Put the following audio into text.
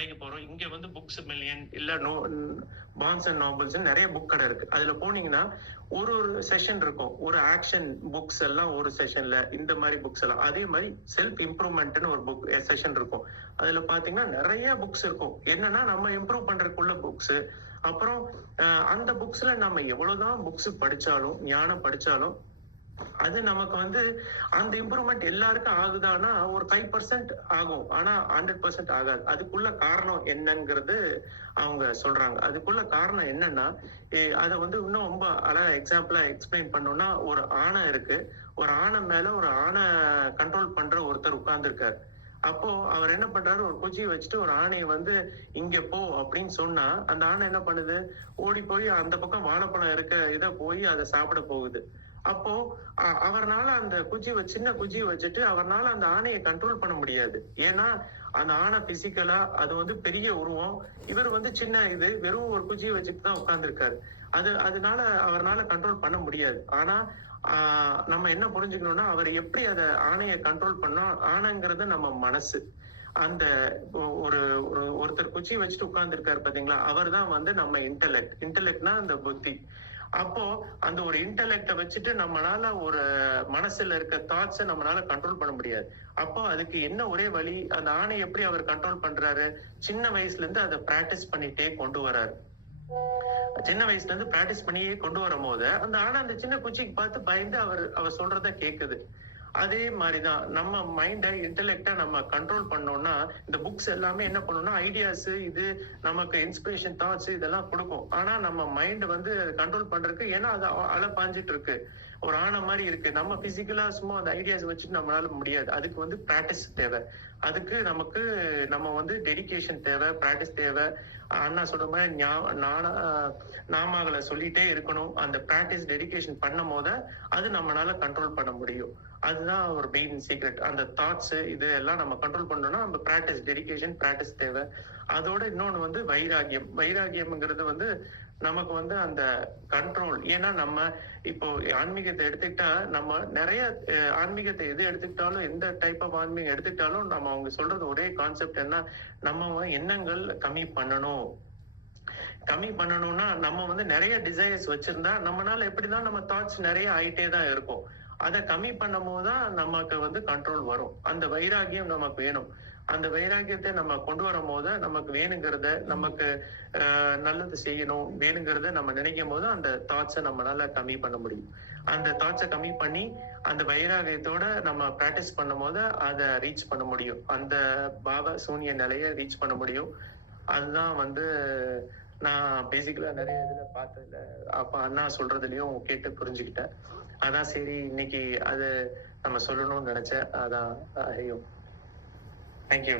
கடைக்கு போறோம். இங்க வந்து புக்ஸ் மில்லியன் இல்ல பான்ஸ் அண்ட் நாவல்ஸ் நிறைய புக் கடை இருக்கு. அதுல போனீங்கன்னா ஒரு செஷன் இருக்கும். ஒரு ஆக்ஷன் புக்ஸ் எல்லாம் ஒரு செஷன்ல, இந்த மாதிரி புக்ஸ் எல்லாம். அதே மாதிரி செல்ஃப் இம்ப்ரூவ்மெண்ட்னு ஒரு புக் செஷன் இருக்கும். அதுல பாத்தீங்கன்னா நிறைய புக்ஸ் இருக்கும். என்னன்னா நம்ம இம்ப்ரூவ் பண்றதுக்குள்ள புக்ஸ். அப்புறம் அந்த புக்ஸ்ல நம்ம எவ்வளவுதான் புக்ஸ் படிச்சாலும், ஞானம் படிச்சாலும், அது நமக்கு வந்து அந்த இம்ப்ரூவ்மெண்ட் எல்லாருக்கும் ஆகுதானா ஒரு 5% ஆகும். ஆனா 100% ஆகாது. அதுக்குள்ள காரணம் என்னங்கிறது அவங்க சொல்றாங்க. அதுக்குள்ள காரணம் என்னன்னா, அதை வந்து இன்னும் ரொம்ப அழகா எக்ஸாம்பிளா எக்ஸ்பிளைன் பண்ணோம்னா, ஒரு ஆணை இருக்கு. ஒரு ஆணை மேல ஒரு ஆணை கண்ட்ரோல் பண்ற ஒருத்தர் உட்கார்ந்துருக்காரு. அப்போ அவர் என்ன பண்றாரு, ஒரு குச்சியை வச்சுட்டு ஒரு ஆணையை வந்து இங்க போ அப்படின்னு சொன்னா, அந்த ஆணை என்ன பண்ணுது, ஓடி போய் அந்த பக்கம் வாழைப்பழம் இருக்க இதை போய் அதை சாப்பிட போகுது. அப்போ அவர்னால அந்த சின்ன குச்சியை வச்சுட்டு அவர்னால அந்த ஆணையை கண்ட்ரோல் பண்ண முடியாது. ஏன்னா அந்த ஆணை பிசிக்கலா அது வந்து பெரிய உருவம், இவர் வந்து சின்ன இது வெறும் ஒரு குச்சியை வச்சுட்டு தான் உட்கார்ந்துருக்காரு. அதனால அவர்னால கண்ட்ரோல் பண்ண முடியாது. ஆனா நம்ம என்ன புரிஞ்சுக்கணும்னா, அவர் எப்படி அதை ஆணையை கண்ட்ரோல் பண்ணோம். ஆணைங்கிறது நம்ம மனசு. அந்த ஒருத்தர் குச்சி வச்சுட்டு உட்கார்ந்து இருக்காரு பாத்தீங்களா, அவர் தான் வந்து நம்ம இன்டெலெக்ட்னா அந்த புத்தி. அப்போ அந்த ஒரு இன்டெலெக்ட வச்சுட்டு நம்மளால ஒரு மனசுல இருக்க தாட்ஸை நம்மளால கண்ட்ரோல் பண்ண முடியாது. அப்போ அதுக்கு என்ன ஒரே வழி, அந்த ஆணை எப்படி அவர் கண்ட்ரோல் பண்றாரு, சின்ன வயசுல இருந்து அதை பிராக்டிஸ் பண்ணிட்டே கொண்டு வர்றாரு. சின்ன வயசுல இருந்து பிராக்டிஸ் பண்ணியே கொண்டு வரும் போது அந்த ஆணை அந்த சின்ன குச்சிக்கு பார்த்து பயந்து அவர் சொல்றத கேக்குது. அதே மாதிரிதான் நம்ம மைண்டை இன்டெலெக்டா நம்ம கண்ட்ரோல் பண்ணோம்னா, இந்த புக்ஸ் எல்லாமே என்ன பண்ணணும்னா ஐடியாஸ், இது நமக்கு இன்ஸ்பிரேஷன் தாட்ஸ் இதெல்லாம் கொடுக்கும். ஆனா நம்ம மைண்ட் வந்து கண்ட்ரோல் பண்றதுக்கு, ஏன்னா அது அலை பாஞ்சிட்டு இருக்கு, ஒரு ஆணை மாதிரி இருக்கு. நம்ம பிசிக்கலா சும்மா அந்த ஐடியாஸ் வச்சுட்டு நம்மளால முடியாது. அதுக்கு வந்து பிராக்டிஸ் தேவை. அதுக்கு நம்ம வந்து டெடிகேஷன் தேவை, பிராக்டிஸ் தேவை. அண்ணா சொல்ற மாதிரி நாமாகளை சொல்லிட்டே இருக்கணும். அந்த பிராக்டிஸ் டெடிகேஷன் பண்ணும் போது அது நம்மளால கண்ட்ரோல் பண்ண முடியும். அதுதான் ஒரு மெயின் சீக்ரெட். அந்த தாட்ஸ் இது எல்லாம் நம்ம கண்ட்ரோல் பண்ணோம்னா அந்த பிராக்டிஸ், டெடிகேஷன், பிராக்டிஸ் தேவை. அதோட இன்னொன்னு வந்து வைராகியம்ங்கிறது வந்து நமக்கு வந்து அந்த கண்ட்ரோல். ஏன்னா நம்ம இப்போ ஆன்மீகத்தை எடுத்துக்கிட்டா, நம்ம நிறைய ஆன்மீகத்தை எது எடுத்துக்கிட்டாலும், எந்த டைப் ஆஃப் ஆன்மீகம் எடுத்துக்கிட்டாலும் நம்ம அவங்க சொல்றது ஒரே கான்செப்ட் என்ன, நம்ம எண்ணங்கள் கம்மி பண்ணணும்னா நம்ம வந்து நிறைய டிசைர்ஸ் வச்சிருந்தா நம்மளால எப்படிதான் நம்ம தாட்ஸ் நிறைய ஆயிட்டே தான் இருக்கும். அதை கம்மி பண்ணும் போதுதான் நமக்கு வந்து கண்ட்ரோல் வரும். அந்த வைராகியம் நமக்கு வேணும். அந்த வைராகியத்தை நம்ம கொண்டு வரும் போது நமக்கு வேணுங்கிறத, நமக்கு நல்லது செய்யணும் வேணுங்கிறத நம்ம நினைக்கும் போது அந்த தாட்ஸை நம்மளால கம்மி பண்ண முடியும். அந்த தாட்ஸை கம்மி பண்ணி அந்த வைராகியத்தோட நம்ம பிராக்டிஸ் பண்ணும் போது அதை ரீச் பண்ண முடியும். அந்த பாவ சூன்ய நிலையை ரீச் பண்ண முடியும். அதுதான் வந்து நான் பேசிக்கலா நிறைய இதுல பார்த்ததுல அப்ப அண்ணா சொல்றதுலயும் கேட்டு புரிஞ்சுக்கிட்டேன். அதான் சரி இன்னைக்கு அது நம்ம சொல்லணும்னு நினைச்சேன். அதான் ஐயோ, தேங்க்யூ.